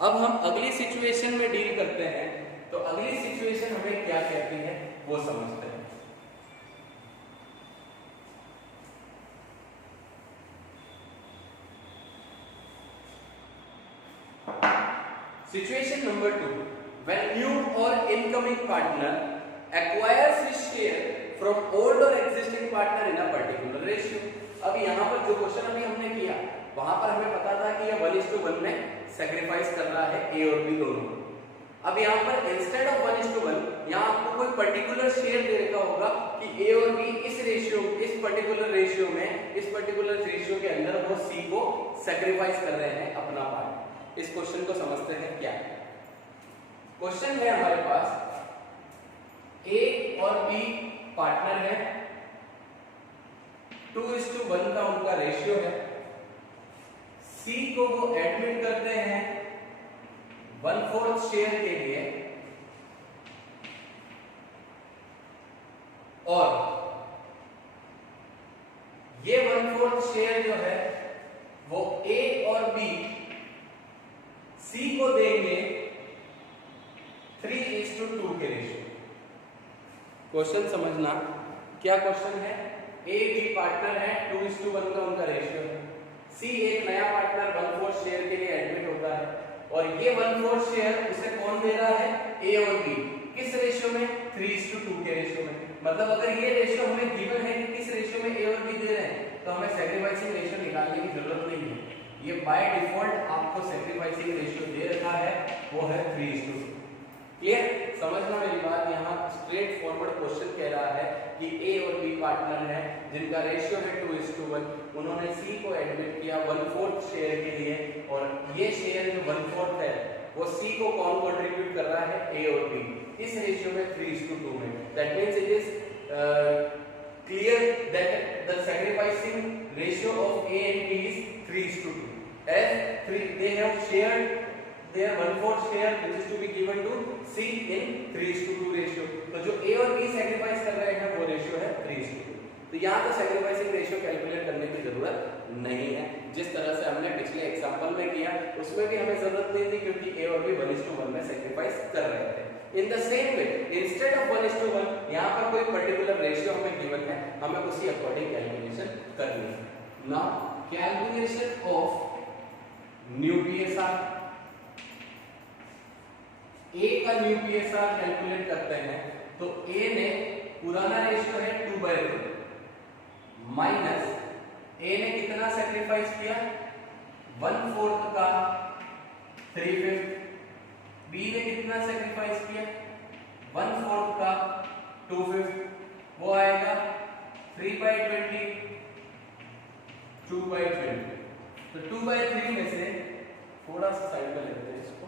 अब हम अगली सिचुएशन में डील करते हैं, तो अगली सिचुएशन हमें क्या कहती है वो समझते हैं। Situation number 2, when new or incoming partner acquires his share from old or existing partner in a particular ratio। अब यहाँ पर जो क्वेश्चन अभी हमने किया वहां पर हमें पता था कि यह 1:1 में सेक्रीफाइस कर रहा है ए और बी दोनों। अब यहाँ पर इंस्टेड ऑफ 1:1 यहाँ आपको कोई पर्टिकुलर शेयर दे रखा होगा कि ए और बी इस रेशियो, इस पर्टिकुलर रेशियो में, इस पर्टिकुलर रेशियो के अंदर वो सी को सेक्रीफाइस कर रहे हैं अपना पार्ट। इस क्वेश्चन को समझते हैं क्या क्वेश्चन है। हमारे पास ए और बी पार्टनर है, 2:1 का उनका रेशियो है। सी को वो एडमिट करते हैं 1/4 शेयर के लिए, और ये 1/4 शेयर जो है वो ए और बी सी को देंगे 3:2 के रेशियो। क्वेश्चन समझना क्या क्वेश्चन है। ए बी पार्टनर है, 2:1 का उनका रेशियो है। सी एक नया पार्टनर 1/4 शेयर के लिए एडमिट होता है, और ये 1/4 शेयर उसे कौन दे रहा है, ए और बी। किस रेशियो में, 3:2 के रेशियो में। मतलब अगर ये रेशियो हमें गिवन है कि किस रेशियो में ए और बी दे रहे हैं, तो हमें सैक्रिफाइसिंग रेशियो निकालने की जरूरत नहीं है। ये बाय डिफॉल्ट आपको सैक्रिफाइसिंग रेशियो दे रखा है, वो है 3:2। क्लियर, समझना मेरी बात। यहाँ स्ट्रेट फॉरवर्ड क्वेश्चन कह रहा है कि ए और बी पार्टनर है जिनका रेशियो है 2:1। उन्होंने सी को एडमिट किया 1/4 शेयर के लिए, और ये शेयर जो 1/4 है वो सी को कौन कंट्रीब्यूट कर रहा है, ए और बी, इस रेशियो में 3:2 में। That means it is clear that the sacrificing ratio of A and B is 3:2, as they have shared their 1/4 share which is to be given to C in 3:2 ratio। तो जो A और B sacrifice कर रहे हैं वो ratio है 3:2। तो यहाँ तो सैक्रिफाइसिंग रेशियो कैलकुलेट करने की जरूरत नहीं है। जिस तरह से हमने पिछले एग्जांपल में किया उसमें भी हमें जरूरत नहीं थी, क्योंकि A और B 1:1 में सैक्रिफाइस कर रहे थे। In the same way, instead of 1:1 यहाँ पर कोई पर्टिकुलर रेशियो हमें गिवन है, हमें उसी अकॉर्डिंग कैलकुलेशन करनी है। Now calculation of new PSR. A का न्यू पीएसआर कैलकुलेट करते हैं, तो ए ने पुराना रेशियो है 2/2 माइनस ए ने कितना सेक्रीफाइस किया, 1/4 का 3/5। बी ने कितना सेक्रीफाइस किया, 1/4 का 2/5, वो आएगा 3/20, 2/20। तो 2/3 में से थोड़ा सा साइड में लेते हैं इसको,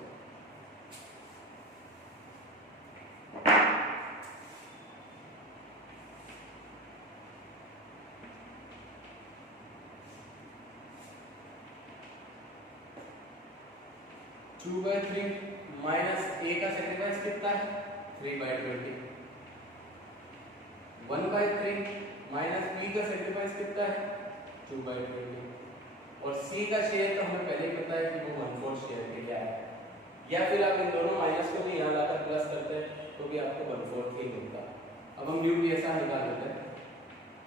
टू बाई थ्री माइनस ए का सेक्रीफाइस कितना है, 3/20। 1/3 माइनस बी का सेक्रीफाइस कितना है, 2/20। और सी का शेयर तो हमें पहले ही पता है कि वो 1/4 शेयर के लिए आया है, या फिर आप इन दोनों माइनस को भी यहाँ लाकर प्लस करते हैं तो भी आपको 1/4 ही मिलता। अब हम न्यू पीएसआर निकाल लेते हैं।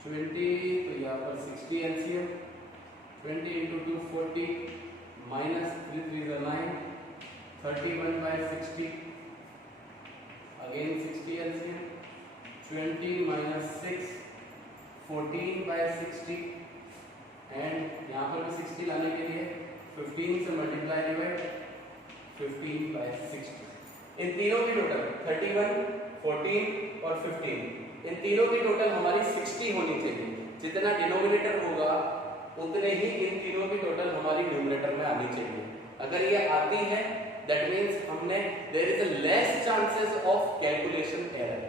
20 तो यहाँ पर 60 LCM, 20 × 2 40 minus 3 3 9, 31/60, again 60 LCM, 20 minus 6, 14/60, and यहाँ पर भी 60 लाने के लिए 15 से मल्टीप्लाई डिवाइड 15/60। इन तीनों की टोटल 31, 14 और 15, इन तीनों की टोटल हमारी 60 होनी चाहिए। जितना डिनोमिनेटर होगा उतने ही इन तीनों की टोटल हमारी न्यूमरेटर में आनी चाहिए। अगर ये आती है दैट मीन्स हमने there is a less chances of calculation error,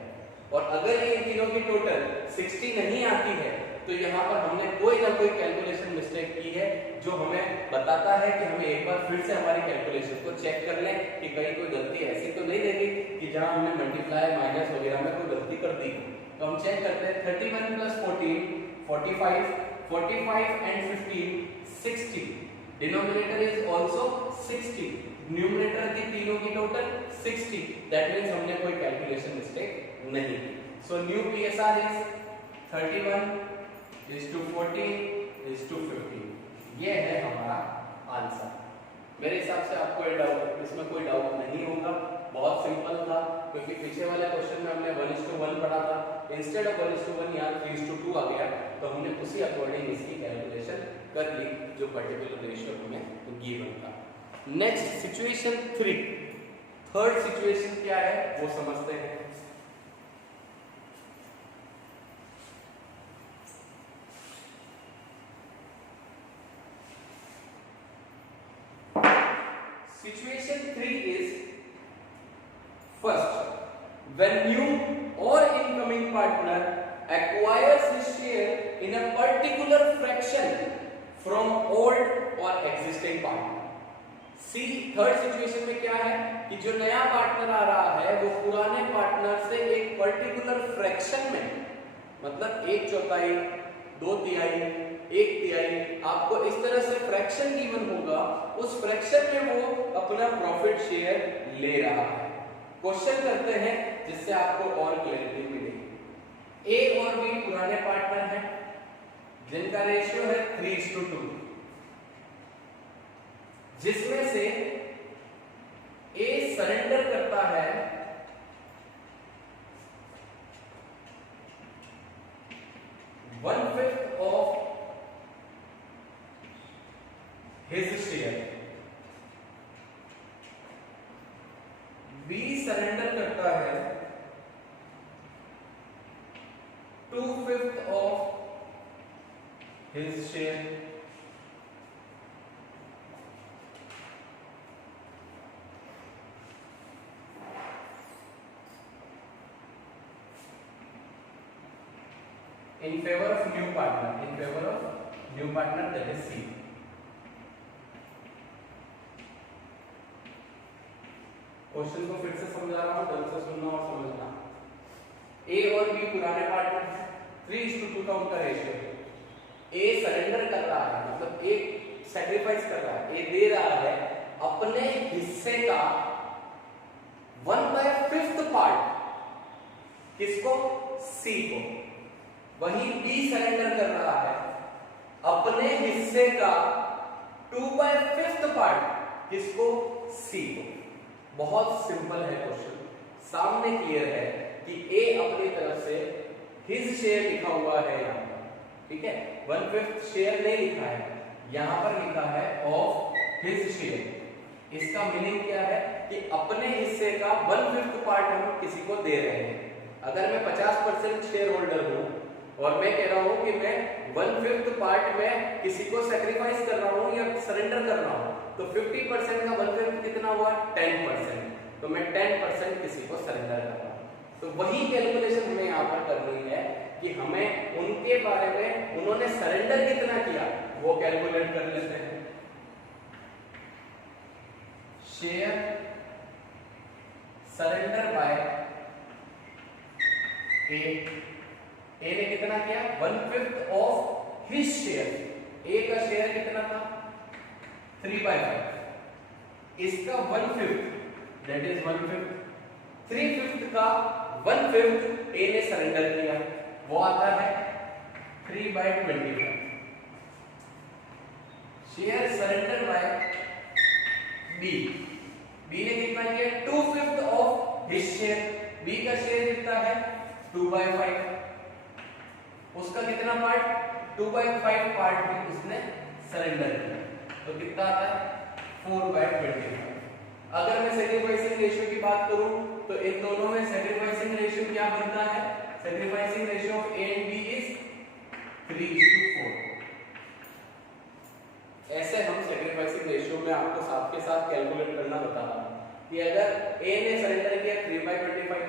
और अगर ये तीनों की टोटल 60 नहीं आती है तो यहाँ पर हमने कोई ना कोई कैलकुलेशन मिस्टेक की है, जो हमें बताता है कि हमें एक बार फिर से हमारी कैलकुलेशन को चेक कर लें कि कहीं कोई गलती ऐसी तो नहीं देगी कि जहाँ हमने मल्टीप्लाई माइनस वगैरह में कोई गलती कर दी। तो हम चेक करते हैं 31 + 14 45, 45 and 15 60, denominator is also 60, numerator की तीनों की टोटल 60, दैट मींस हमने कोई कैलकुलेशन मिस्टेक नहीं की। सो न्यू पीएसआर इज 31:14:15, ये है हमारा आंसर। मेरे हिसाब से आपको इसमें कोई डाउट नहीं होगा, बहुत सिंपल था, क्योंकि पीछे वाले क्वेश्चन में हमने 1:1 पढ़ा था, इंस्टेड ऑफ 1:1 यहाँ 3:2 आ गया, तो हमने उसी अकॉर्डिंग इसकी कैलकुलेशन कर ली जो पर्टिकुलर रेशियो हमें गिवन था। नेक्स्ट सिचुएशन 3, थर्ड सिचुएशन क्या है वो समझते हैं। Situation 3 is, first, when new or incoming partner acquires his share in a particular fraction from old or existing partner. See, third situation में क्या है कि जो नया पार्टनर आ रहा है वो पुराने पार्टनर से एक पर्टिकुलर फ्रैक्शन में, मतलब 1/4, 2/3, 1/3, आपको इस तरह से फ्रैक्शन गिवन होगा, उस फ्रैक्शन में वो अपना प्रॉफिट शेयर ले रहा है। क्वेश्चन करते हैं जिससे आपको और क्लैरिटी मिलेगी। ए और बी पुराने पार्टनर हैं जिनका रेशियो है 3:2, जिसमें से ए सरेंडर करता है 1/5 of his share, B surrender करता है 2/5 of his share, in favor of new partner, that is C. Question को फिर से समझा रहा हूं, ढंग से सुनना और समझना। ए और बी पुराने पार्टनर हैं, 3:2 का उनका रेशियो है। ए सरेंडर कर रहा है, मतलब ए सैक्रिफाइस कर रहा है, ए दे रहा है अपने हिस्से का 1/5 पार्ट, किसको? सी को। वहीं बी सरेंडर कर रहा है अपने हिस्से का 2/5 पार्ट, किसको? सी को। बहुत सिंपल है क्वेश्चन, सामने क्लियर है कि ए अपनी तरफ से हिज शेयर लिखा हुआ है यहाँ पर, ठीक है, 1/5 शेयर नहीं लिखा है, यहाँ पर लिखा है ऑफ हिज शेयर। इसका मीनिंग क्या है कि अपने हिस्से का 1/5 पार्ट हम किसी को दे रहे हैं। अगर मैं 50% शेयर होल्डर हूं और मैं कह रहा हूं कि मैं 1/5 पार्ट में किसी को सैक्रिफाइस कर रहा हूं या सरेंडर कर रहा हूं, तो 50% का 1/5 कितना हुआ? 10%। तो मैं 10% किसी को सरेंडर कर रहा हूं। तो वही कैलकुलेशन हमें यहाँ पर करनी है कि हमें उनके बारे में, उन्होंने सरेंडर कितना किया वो कैलकुलेट कर लेते हैं। शेयर सरेंडर बाय ए ने कितना किया? 1/5 ऑफ हिज शेयर। ए का शेयर कितना था? 3/5। इसका 1/5 दैट इज 1/5। 3/5 का 1/5 ए ने सरेंडर किया, वो आता है 3/25। Share surrender by B, B ने कितना किया? 2/5 ऑफ हिज शेयर। बी का शेयर कितना है? 2/5। उसका कितना पार्ट? 2/5 पार्ट भी उसने सरेंडर किया, तो कितना आता है? 4/25। अगर मैं सैक्रिफाइसिंग रेशियो की बात करूं तो इन दोनों में सैक्रिफाइसिंग रेशियो क्या बनता है? Sacrificing ratio of A and B is 3:4। ऐसे हम सैक्रिफाइसिंग रेशियो में आपको साथ के साथ कैलकुलेट करना बता रहा हूं कि अगर ए ने सरेंडर किया 3/25,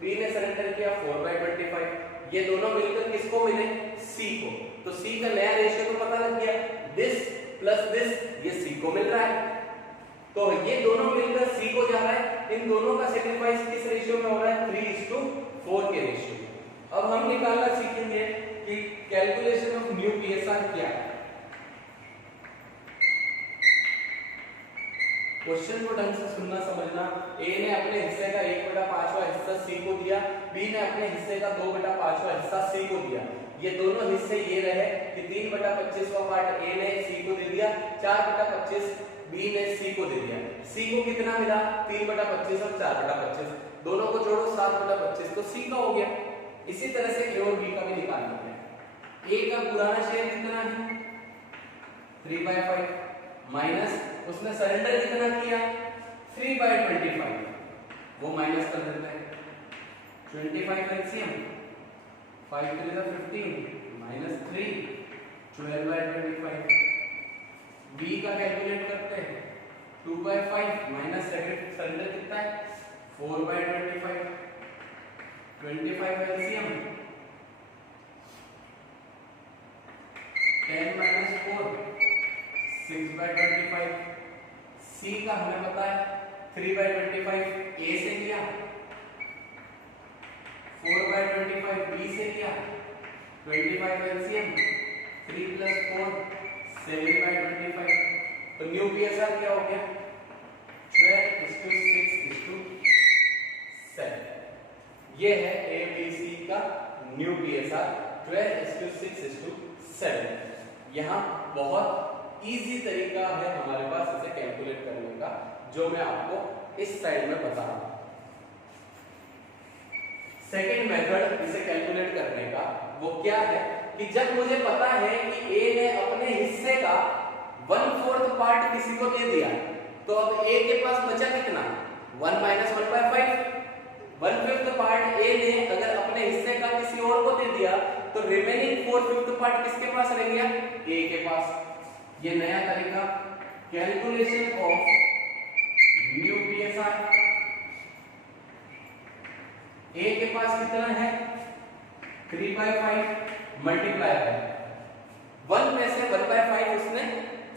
बी ने सरेंडर किया 4/25, ये दोनों मिलकर किसको मिले? सी को। तो सी का नया रेशियो तो पता लग गया, दिस प्लस दिस, ये सी को मिल रहा है। तो ये दोनों मिलकर सी को जा रहा है। इन दोनों का सैक्रिफाइस किस रेशियो में हो रहा है? 3:4 के रेशियो में। अब हम निकालना सीखेंगे कि कैलकुलेशन ऑफ न्यू पीएसआर क्या है। क्वेश्चन को ढंग से सुनना समझना। ए ने अपने हिस्से का 1/5वां हिस्सा सी को दिया, बी ने अपने हिस्से का 2/5वां हिस्सा सी को दिया। ये दोनों हिस्से ये रहे कि 3/25वां पार्ट ए ने सी को दे दिया, 4/25 बी ने सी को दे दिया। सी को कितना मिला? 3/25 और 4/25, दोनों को जोड़ो 7/25, तो सी का हो गया। इसी तरह से ए और बी का भी निकालना है। ए का पुराना शेयर कितना है? 3/5 माइनस उसने सरेंडर कितना किया? 3/25, वो माइनस कर देते हैं। 25 एलसीएम, 5 3 is 15 माइनस 3, 12/25। बी का कैलकुलेट करते हैं, 2/5 माइनस सरेंडर कितना है? 4/25, 25 एलसीएम, 10 माइनस 4, 6/25। सी का हमें पता है 3/25 ए से किया, 4/25 बी से किया, 25 एलसीएम, 3 + 4 7/25। तो न्यू पीएसआर क्या हो गया? 12:6:7। ये है ए बी सी का न्यू पीएसआर 12:6:7। यहाँ बहुत इजी तरीका है हमारे पास इसे कैलकुलेट करने का, जो मैं आपको इस साइड में बता रहा हूं। सेकेंड मेथड इसे कैलकुलेट करने का वो क्या है कि जब मुझे पता है कि ए ने अपने हिस्से का 1/4 पार्ट किसी को दे दिया, तो अब ए के पास बचा कितना? 1 - 1/5। 1/5 पार्ट ए ने अगर अपने हिस्से का किसी और को दे दिया, तो रिमेनिंग 4/5 पार्ट किसके पास रह गया? ए के पास। ये नया तरीका, कैलकुलेशन ऑफ न्यू पीएसआर। ए के पास कितना है? 3/5 मल्टीप्लाई बाय 1 में से 1/5 उसने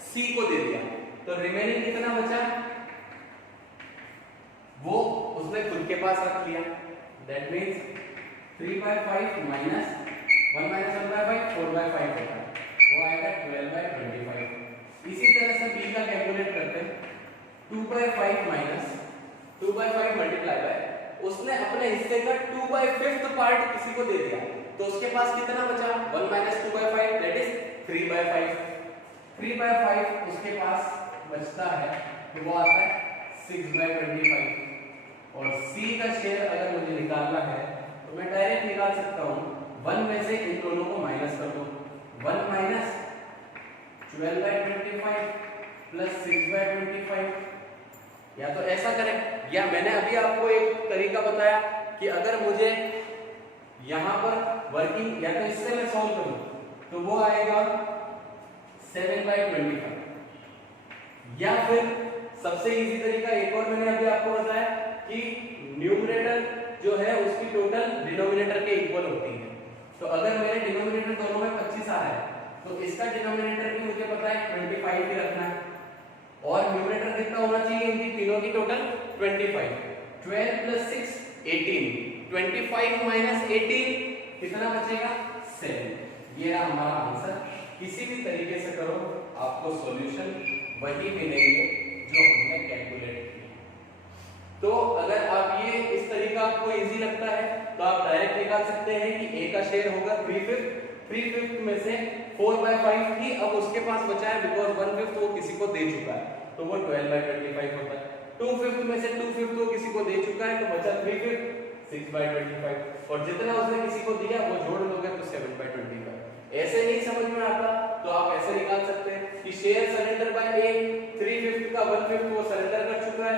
सी को दे दिया, तो रिमेनिंग कितना बचा? वो उसने खुद के पास रख लिया। दैट मींस 3/5 माइनस 1 - 1/5 4/5 होता है, वो आएगा 12/25। इसी तरह से बी का कैलकुलेट करते हैं। 2/5 माइनस 2/5 मल्टीप्लाई बाय उसने अपने हिस्से का 2/5 पार्ट किसी को दे दिया, तो उसके पास कितना बचा? 1 - 2/5 दैट इज 3/5। 3/5 उसके पास बचता है, तो वो आता है 6/25। और सी का शेयर अगर मुझे निकालना है तो मैं डायरेक्ट निकाल सकता हूं। 1 में से इन दोनों को माइनस कर दो, 1 माइनस 12/25 प्लस 6/25। या तो ऐसा करें, या मैंने अभी आपको एक तरीका बताया कि अगर मुझे यहां पर वर्किंग या तो इससे मैं सॉल्व करूं, तो वो आएगा 7/25। या फिर सबसे इजी तरीका एक और मैंने अभी आपको बताया कि न्यूमरेटर जो है उसकी टोटल डिनोमिनेटर के इक्वल होती है। तो अगर मेरे डिनोमिनेटर दोनों में 25 आ रहा है, तो इसका डिनोमिनेटर भी मुझे पता है 25 ही रखना है, और न्यूमरेटर कितना होना चाहिए इनकी तीनों की टोटल? 25। 12 + 6 18, 25 माइनस 18 कितना बचेगा? 7। ये रहा हमारा आंसर। किसी भी तरीके से करो आपको सॉल्यूशन वही मिलेंगे जो हमने कैलकुलेट किया। तो अगर आप ये इस तरीका आपको इजी लगता है तो आप डायरेक्ट निकाल सकते हैं कि ए का शेयर होगा 3/5 में से 4/5 ही अब उसके पास बचा है, बिकॉज 1/5 वो किसी को दे चुका है, तो वो 12/25 होता है। 2/5 में से 2/5 वो किसी को दे चुका है, तो बचा 3/5 6/25। और जितना उसने किसी को दिया वो जोड़ लोगे तो 7/25। ऐसे नहीं समझ में आता तो आप ऐसे निकाल सकते हैं कि शेयर सरेंडर बाय ए 3/5 का 1/5 वो सरेंडर कर चुका है,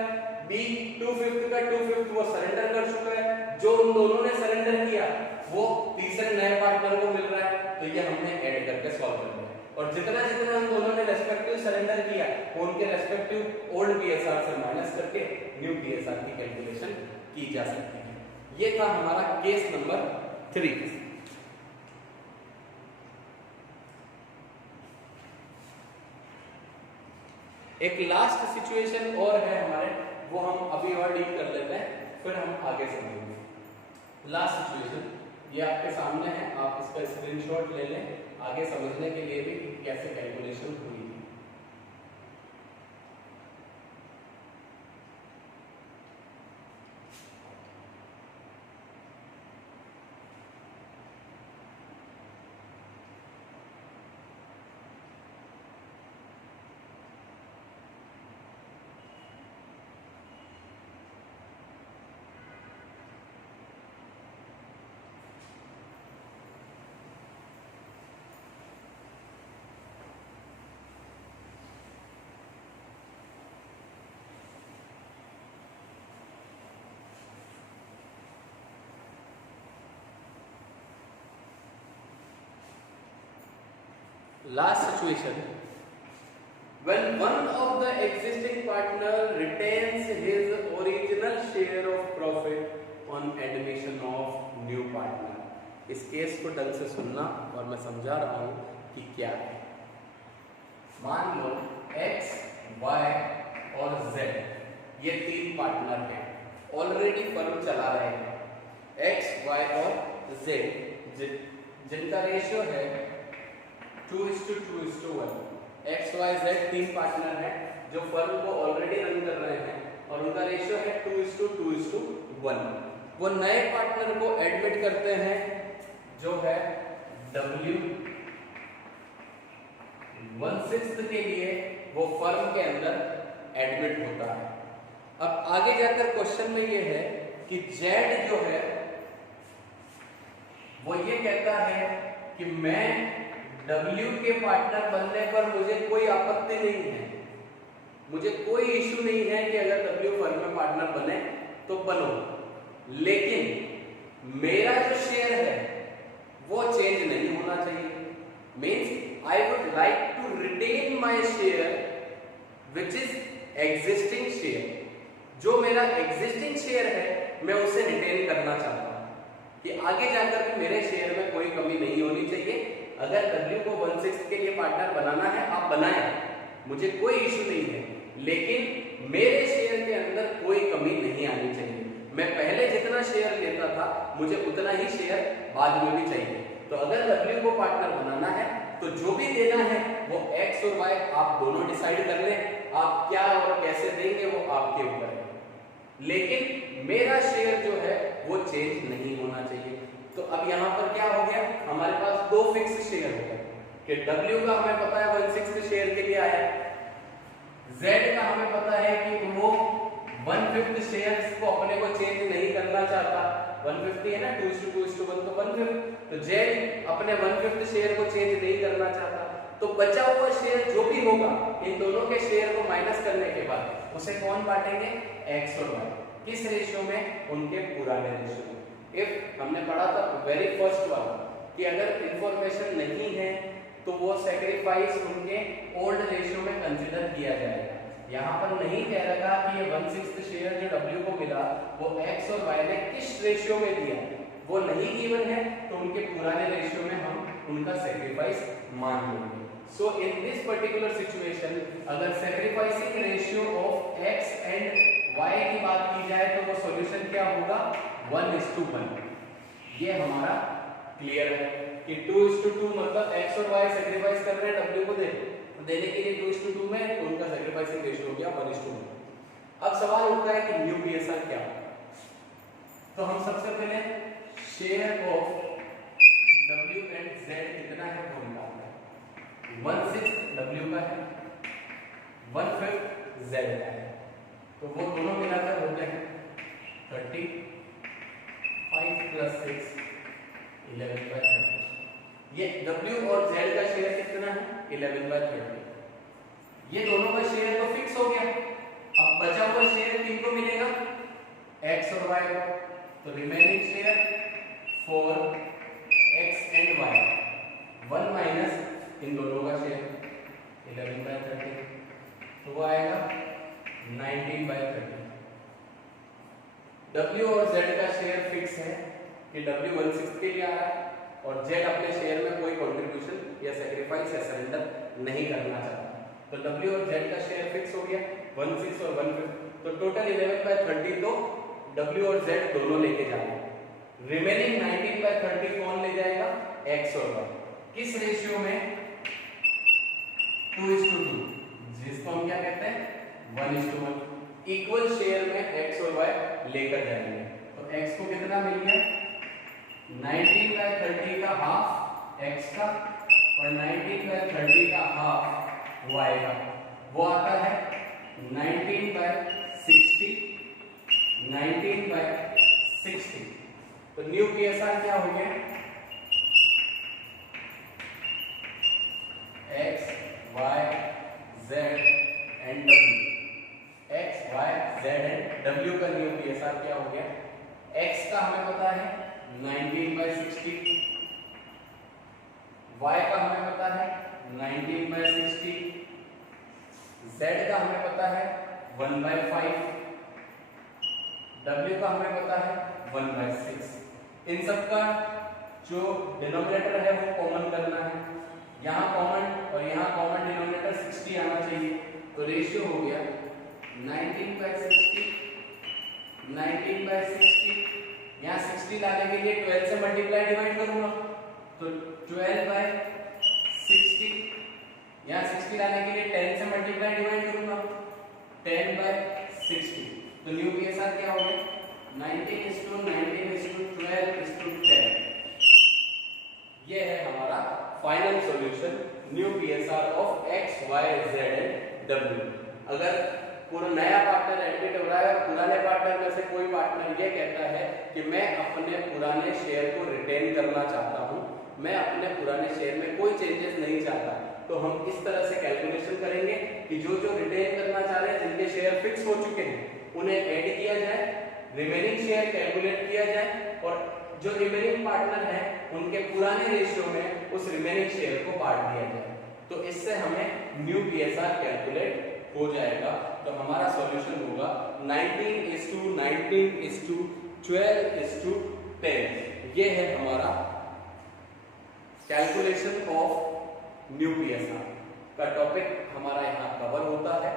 बी 2/5 का 2/5 वो सरेंडर कर चुका है, जो उन दोनों ने सरेंडर किया वो तीसरे नए पार्टनर को मिल रहा है, तो ये हमने ऐड करके सॉल्व कर दिया। और जितना जितना उन दोनों ने रेस्पेक्टिव सरेंडर किया वो उनके रेस्पेक्टिव ओल्ड पीएसआर से माइनस करके न्यू पीएसआर की कैलकुलेशन की जा सकती है। ये था हमारा केस नंबर 3। एक लास्ट सिचुएशन और है हमारे, वो हम अभी और डील कर लेते हैं, फिर हम आगे समझेंगे। लास्ट सिचुएशन ये आपके सामने है, आप इसका स्क्रीनशॉट ले लें आगे समझने के लिए भी कि कैसे कैलकुलेशन हुई थी। Last situation, when one of the existing partner retains his original share of profit on admission of new partner. इस केस को ढंग से सुनना और मैं समझा रहा हूं कि क्या है। मान लो x, y और z ये तीन पार्टनर हैं, ऑलरेडी फर्म चला रहे हैं। x, y और z जिनका रेशियो है 2:2:1। x, y, z तीन पार्टनर हैं जो फर्म को ऑलरेडी रन कर रहे हैं और उनका रेशियो है 2:2:1। वो नए पार्टनर को एडमिट करते हैं जो है w 1/6 के लिए वो फर्म के अंदर एडमिट होता है। अब आगे जाकर क्वेश्चन में ये है कि z जो है वो ये कहता है कि मैं W के पार्टनर बनने पर मुझे कोई आपत्ति नहीं है, मुझे कोई इश्यू नहीं है कि अगर W फर्म में पार्टनर बने तो बनो, लेकिन मेरा जो शेयर है वो चेंज नहीं होना चाहिए। Means I would like to retain my share which is existing share. जो मेरा एग्जिस्टिंग शेयर है मैं उसे रिटेन करना चाहता हूं कि आगे जाकर भी मेरे शेयर में कोई कमी नहीं होनी चाहिए। अगर W को 1/6 के लिए पार्टनर बनाना है आप बनाएं, मुझे कोई इश्यू नहीं है, लेकिन मेरे शेयर के अंदर कोई कमी नहीं आनी चाहिए। मैं पहले जितना शेयर लेता था मुझे उतना ही शेयर बाद में भी चाहिए। तो अगर W को पार्टनर बनाना है तो जो भी देना है वो X और Y आप दोनों डिसाइड कर लें। आप क्या और कैसे देंगे वो आपके ऊपर है, लेकिन मेरा शेयर जो है वो चेंज नहीं होना चाहिए। तो अब यहाँ पर क्या हो गया, हमारे पास दो फिक्स शेयर हो गए कि W का हमें पता है 1/6 शेयर के लिए आया, Z का हमें पता है कि वो 1/5 शेयर्स को अपने को चेंज नहीं करना चाहता। 150 है ना, 2:2:1 तो 1/5, तो Z अपने 1/5 शेयर को चेंज नहीं करना चाहता। तो बचा हुआ शेयर जो भी होगा इन दोनों के शेयर को माइनस करने के बाद उसे कौन बांटेंगे, X और Y। किस रेशियो में, उनके पुराने रेशियो में। इफ हमने पढ़ा था वेरी फर्स्ट वाला कि अगर इंफॉर्मेशन नहीं है तो वो सेक्रीफाइस उनके ओल्ड रेशियो में कंसीडर किया जाएगा। यहाँ पर नहीं कह रखा कि ये 1/6 शेयर जो W को मिला वो X और Y ने किस रेशियो में दिया, वो नहीं गिवन है, तो उनके पुराने रेशियो में हम उनका सेक्रीफाइस मान लेंगे। सो इन दिस पर्टिकुलर सिचुएशन अगर sacrificing ratio of X and Y की बात की जाए तो वो सॉल्यूशन क्या होगा, 1:1। ये हमारा क्लियर है कि 2:2 मतलब X और Y सेक्रीफाइस कर रहे हैं W को देने के लिए 2:2 में, तो उनका सेक्रीफाइसिंग रेशियो हो गया 1:1। अब सवाल उठता है कि न्यू PSR क्या होगा। तो हम सबसे पहले share of W and Z कितना है वो निकालते हैं। 1/6 W का है, 1/5 Z का है, तो वो दोनों मिलाकर होते हैं 30, 5 + 6 11/30। ये W और Z का शेयर कितना है, 11/30। ये दोनों का शेयर तो फिक्स हो गया। अब बचा हुआ शेयर किनको मिलेगा, X और Y को। तो remaining share for X and Y 1 minus इन दोनों का शेयर 11/30, तो वो आएगा 19/30। W और Z का शेयर फिक्स है कि W 1/6 के लिए आ रहा है और Z अपने शेयर में कोई कंट्रीब्यूशन या सैक्रिफाइस या सरेंडर नहीं करना चाहता। तो W और Z का शेयर फिक्स हो गया 1/6 और 1/5, तो टोटल 11/30 तो W और Z दोनों लेके जाएंगे। रिमेनिंग 19/30 कौन ले जाएगा, X और Y। किस रेशियो में, 2:2, जिसको हम क्या कहते हैं 1:1। इक्वल शेयर में X और Y लेकर जाएंगे। तो X को कितना मिल गया, 19/30 का हाफ X का और 19/30 का हाफ Y का, वो आता है 19/60, 19/60। तो न्यू PSR क्या हो गया, X, Y, Z and W। X, Y, Z and W का न्यू PSR क्या हो गया, X का हमें पता है 19/60, Y का हमें पता है 19/60, z का हमें पता है 1/5, w का हमें पता है 1/6। इन सब का जो डिनोमिनेटर है वो कॉमन करना है, यहाँ कॉमन और यहाँ कॉमन डिनोमिनेटर 60 आना चाहिए। तो रेशियो हो गया 19/60, 19/60, यहाँ 60 लाने के लिए 12 से मल्टीप्लाई डिवाइड करूंगा तो 12/60, यहाँ 60 लाने के लिए 10 से मल्टीप्लाई डिवाइड करूंगा 10/60। तो न्यू पीएसआर क्या हो गया 19:19:12:10। ये है हमारा final solution new PSR of x, y, z and w। अगर पूरा नया पार्टनर एडमिट हो रहा है और पुराने पार्टनर में से कोई पार्टनर ये कहता है कि मैं अपने पुराने शेयर को रिटेन करना चाहता हूं, मैं अपने पुराने शेयर में कोई चेंजेस नहीं चाहता, तो हम इस तरह से कैलकुलेशन करेंगे कि जो जो रिटेन करना चाह रहे हैं, जिनके शेयर फिक्स हो चुके हैं, उन्हें ऐड किया जाए, रिमेनिंग शेयर कैलकुलेट किया जाए और जो रिमेनिंग पार्टनर है उनके पुराने रेशियो में उस रिमेनिंग शेयर को बांट दिया जाए। तो इससे हमें न्यू पीएसआर कैलकुलेट हो जाएगा। तो हमारा सॉल्यूशन होगा 19:19:12:10। ये है हमारा कैलकुलेशन ऑफ न्यू पीएसआर का टॉपिक हमारा यहाँ कवर होता है।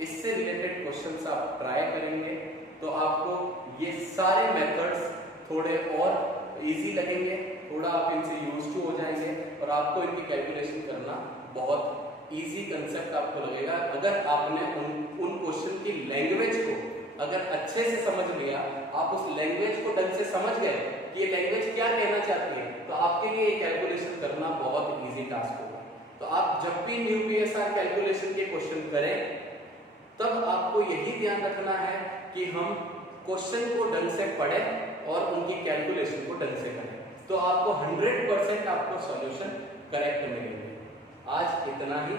इससे रिलेटेड क्वेश्चंस आप ट्राई करेंगे तो आपको ये सारे मेथड्स थोड़े और इजी लगेंगे, थोड़ा आप इनसे यूज टू हो जाएंगे और आपको इनकी कैलकुलेशन करना बहुत इजी कंसेप्ट आपको लगेगा। अगर आपने उन क्वेश्चन की लैंग्वेज को अगर अच्छे से समझ लिया, आप उस लैंग्वेज को ढंग से समझ गए कि ये लैंग्वेज क्या कहना चाहती है, तो आपके लिए ये कैलकुलेशन करना बहुत इजी टास्क होगा। तो आप जब भी न्यू पीएसआर कैलकुलेशन के क्वेश्चन करें तब आपको यही ध्यान रखना है कि हम क्वेश्चन को ढंग से पढ़ें और उनकी कैलकुलेशन को ढंग से करें, तो आपको 100% आपको सॉल्यूशन करेक्ट मिलेंगे। आज इतना ही।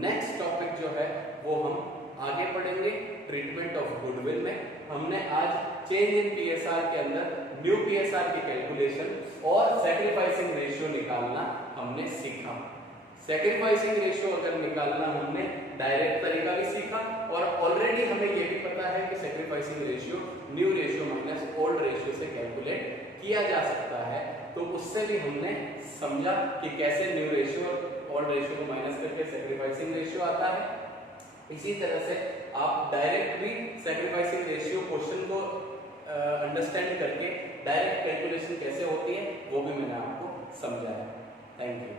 नेक्स्ट टॉपिक जो है वो हम आगे पढ़ेंगे ट्रीटमेंट ऑफ गुडविल में। हमने आज चेंज इन पीएसआर के अंदर न्यू पीएसआर की कैलकुलेशन और सैक्रिफाइसिंग रेशियो निकालना हमने सीखा। सैक्रिफाइसिंग रेशियो अगर निकालना हमने डायरेक्ट तरीका भी सीखा और ऑलरेडी हमें ये भी पता है कि sacrificing ratio new ratio minus old ratio से कैलकुलेट किया जा सकता है। तो उससे भी हमने समझा कि कैसे न्यू रेशियो और ओल्ड रेशियो को माइनस करके सैक्रिफाइसिंग रेशियो आता है। इसी तरह से आप डायरेक्ट भी सैक्रिफाइसिंग रेशियो क्वेश्चन को अंडरस्टैंड करके डायरेक्ट कैलकुलेशन कैसे होती है वो भी मैंने आपको समझाया। Thank you.